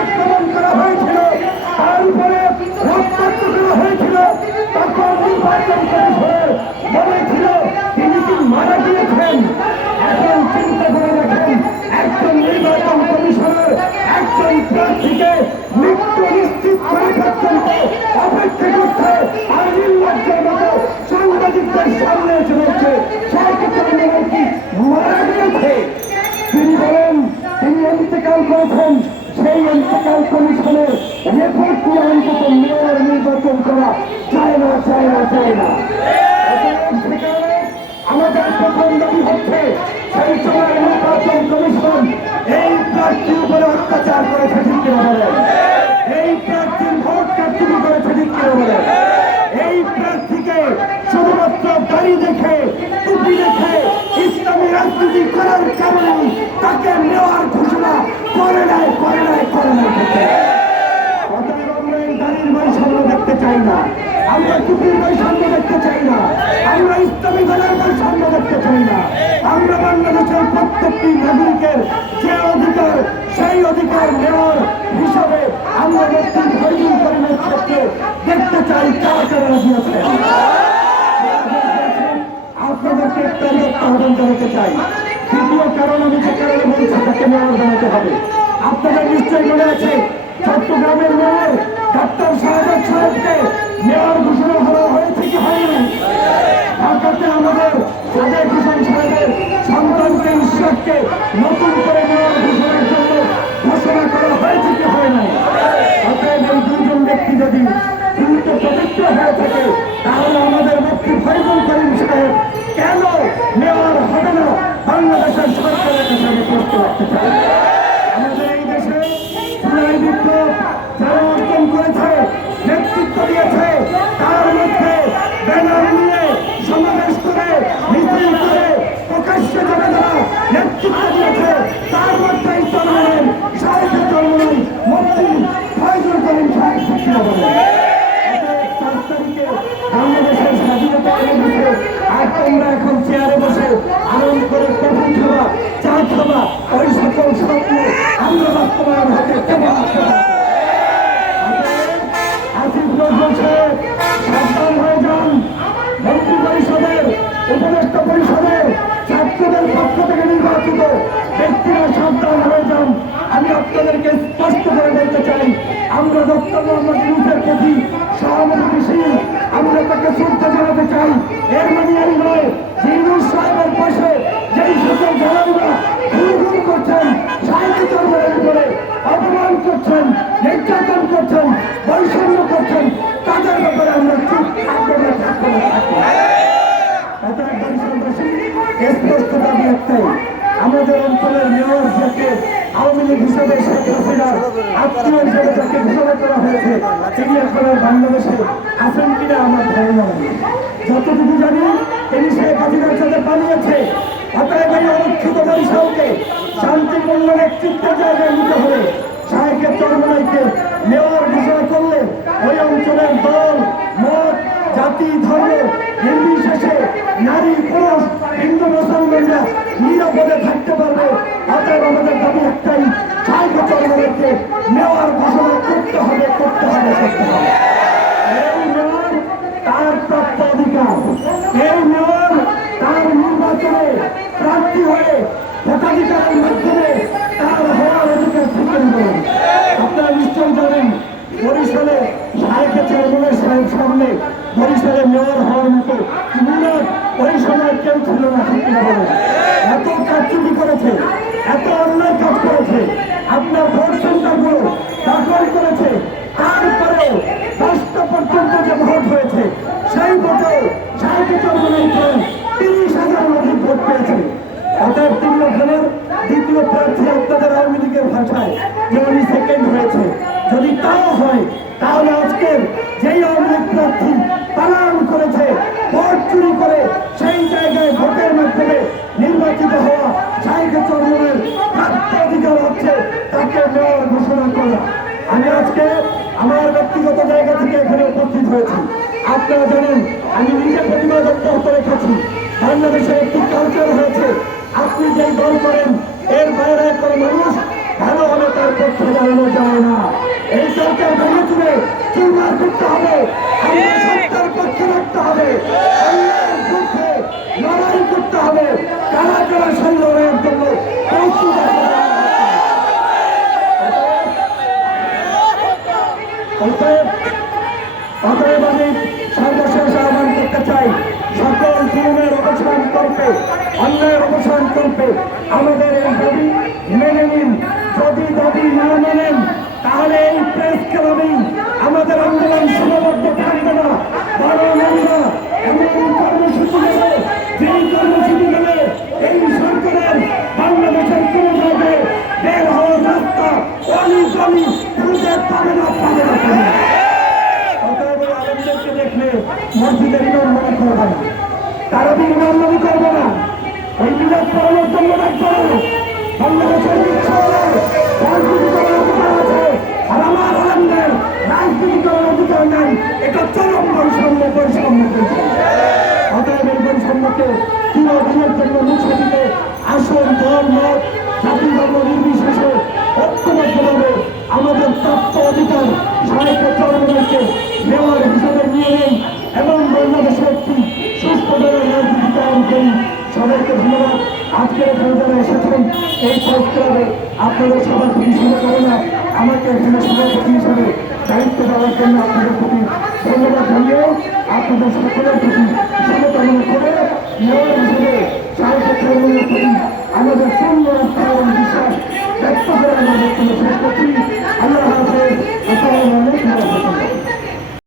আক্রমণ করা হয়েছিল। তার উপরে রক্তাক্ত করা হয়েছিল। তখন নির্বাচন কমিশনের তিনি কি মারা গিয়েছেন এখন চিন্তা করে দেখেন একজন নির্বাচন কমিশনার একজন প্রার্থীকে মৃত্যু নিশ্চিত করা পর্যন্ত অপেক্ষা করতে আর নির্লজ্জের মতো সাংবাদিকদের সামনে এসে বলছে সরকার কি মারা গিয়েছে তিনি বলেন তিনি ইন্তেকাল করেছেন সেই ইন্তেকাল কমিশনের দিয়ে অন্তত মেয়র নির্বাচন করা চায় না চায় না চায় না আমাদের প্রথম দাবি হচ্ছে সেই সময় নির্বাচন কমিশন এই প্রার্থীর উপরে অত্যাচার করেছে ঠিক কিনা বলেন এই প্রার্থীর ভোট কারচুপি করেছে ঠিক কিনা বলেন এই প্রার্থীকে শুধুমাত্র গাড়ি দেখে, টুপি দেখে, ইসলামী রাজনীতি করার কারণে তাকে নেওয়ার ঘোষণা করে নাই করে নাই করে নাই থেকে অতএব আমরা এই গাড়ির বৈষম্য দেখতে চাই না আমরা টুপির বৈষম্য দেখতে চাই না আমরা ইসলামী দলের বৈষম্য দেখতে চাই না আমরা বাংলাদেশের প্রত্যেকটি নাগরিকের যে অধিকার অধিকার নেওয়ার হিসাবে আমরা কর্মের ক্ষেত্রে দেখতে চাই কারা কারা রাজি আছে জানাতে চাই। কারণ আমি যে কারণে বলছি মেয়র হবে। আপনাদের নিশ্চয়ই মনে আছে, চট্টগ্রামের মেয়র ডাক্তার শাহাদ সাহেবকে মেয়র ঘোষণা করা হয়েছে কি হয়নি? ঢাকাতে আমাদের হোসেন সাহেবের সন্তানকে ঈশ্বরকে নতুন করে মেয়র ঘোষণার জন্য ঘোষণা করা হয়েছে কি হয় নাই অতএব এই দুইজন ব্যক্তি যদি দ্রুত পবিত্র হয়ে থাকে তাহলে আমাদের মুক্তি ফয়জুল করিম সাহেব কেন মেয়র হবে না বাংলাদেশের সরকারের কাছে আমি প্রশ্ন রাখতে চাই আমাদের এই দেশে জুলাই বিপ্লব যারা অর্জন করেছে নেতৃত্ব দিয়েছে তার মধ্যে ব্যানার নিয়ে সমাবেশ করে মিছিল করে প্রকাশ্যে যাবে যারা নেতৃত্ব দিয়েছে তার মধ্যেই চলমান সাহেব চলমান মন্ত্রী ফয়জুল করিম তারিখে বাংলাদেশের স্বাধীনতা আর তোমরা এখন চেয়ারে বসে আরাম করে কফি খাওয়া চা খাওয়া ওই সকল স্বপ্ন আমরা ডক্টর মোহাম্মদ ইউনুসের প্রতি সহানুভূতিশীল আমরা তাকে শ্রদ্ধা জানাতে চাই। এর মানে এই নয় যে ইউনুস সাহেবের পাশে যেই সকল জনগণরা ঘুরঘুর করছেন সাহিত্য চর্মের উপরে অপমান করছেন, নির্যাতন করছেন, বৈষম্য করছেন, তাদের ব্যাপারে আমরা চুপ থাকব না থাকব না, থাকব স্পষ্ট দাবি একটাই। আমাদের অঞ্চলের মেয়র যাকে আওয়ামী লীগ হিসাবে শেখ হাসিনার আত্মীয় হিসেবে করা হয়েছে। তিনি এখন বাংলাদেশে আছেন কিনা আমার ধারণা নেই যতটুকু জানি, তিনি শেখ হাসিনার সাথে পালিয়েছে। অতএব এই অরক্ষিত বরিশালকে শান্তিপূর্ণ নেতৃত্বের জায়গায় নিতে হবে। শাহেকের চরমনাইকে মেয়র ঘোষণা করলে ওই অঞ্চলের দল, মত, জাতি, ধর্ম, নির্বিশেষে নারী, পুরুষ, হিন্দু, মুসলমানরা নিরাপদে থাকতে পারবে। অতএব আমাদের দাবি একটাই শাহেকের চরমনাইকে মেয়র ঘোষণা করতে হবে করতে হবে করতে হবে। তার তার আপনারা নিশ্চয় জানেন, বরিশালে সাহেবের চেয়ারম্যানের সাহেব সামনে বরিশালে মেয়র হওয়ার মতো মুরাদ ওই সময় কেউ ছিল না এত কারচুপি করেছে, এত অন্যায় কাজ করেছে, আপনার ভোট সেন্টারগুলো দখল করেছে, তারপরেও দশটা পর্যন্ত যে ভোট হয়েছে, সেই ভোটেও সাহেবের চেয়ারম্যান তিরিশ হাজার অধিক ভোট পেয়েছে। অতএব তিনি ওখানের দ্বিতীয় প্রার্থী আপনাদের আওয়ামী লীগের ভাষায় যে উনি সেকেন্ড হয়েছে, যদি তাও হয়, তাহলে আজকের যেই আওয়ামী লীগ প্রার্থী পালন করেছে ভোট চুরি করে সেই জায়গায় ভোটের মাধ্যমে নির্বাচিত হওয়া জায়গা চর্মনের প্রাপ্ত অধিকার হচ্ছে তাকে মেয়র ঘোষণা করা আমি আজকে আমার ব্যক্তিগত জায়গা থেকে এখানে উপস্থিত হয়েছি। আপনারা জানেন, আমি নিজে প্রতিবাদ অব্যাহত রেখেছি। বাংলাদেশের একটি কালচার হয়েছে, আপনি যেই দল করেন এর বাইরে কোনো মানুষ ভালো হলে তার পক্ষে দাঁড়ানো যায় না এই সরকার ভেঙে চুরে চুরমার করতে হবে আমরা সরকার পক্ষে রাখতে হবে অন্যায়ের বিরুদ্ধে লড়াই করতে হবে কারা কারা সেই লড়াইয়ের জন্য প্রস্তুত আছে অতএব অতএব আমি সর্বশেষ আহ্বান করতে চাই, সকল জুলুমের অবসান করবে অন্যায়ের অবসান করবে আমাদের এই দাবি মেনে নিন। যদি দাবি না মেনেন, তাহলে এই প্রেস ক্লাবেই আমাদের আন্দোলন সীমাবদ্ধ থাকবে না বরং আমরা এমন কর্মসূচি নেবে, যেই কর্মসূচি নেবে, এই সরকারের বাংলাদেশের কোনো জায়গায় বের হওয়ার রাস্তা অলি গলি খুঁজে পাবে না পাবে না পাবে না অতএব এই আলেমদেরকে দেখলে মসজিদের ইমাম মনে করবে না তারা দিন ইমাম মনে করবে না ওই বিরাট করানোর জন্য রাখবে সবাইকে ধন্যবাদ। আজকে এখানে যারা এসেছেন এই প্রেস ক্লাবে আপনাদের সবার প্রতি শুভকামনা। আমাকে এখানে সভাপতি হিসাবে দায়িত্ব দেওয়ার জন্য আপনাদের প্রতি ধন্যবাদ জানিয়ে আপনাদের সকলের প্রতি শুভকামনা করে মেয়র হিসেবে সাহিত্য চরমের প্রতি আমাদের পূর্ণ বিশ্বাস ব্যক্ত করে আমরা বক্তব্য শেষ করছি।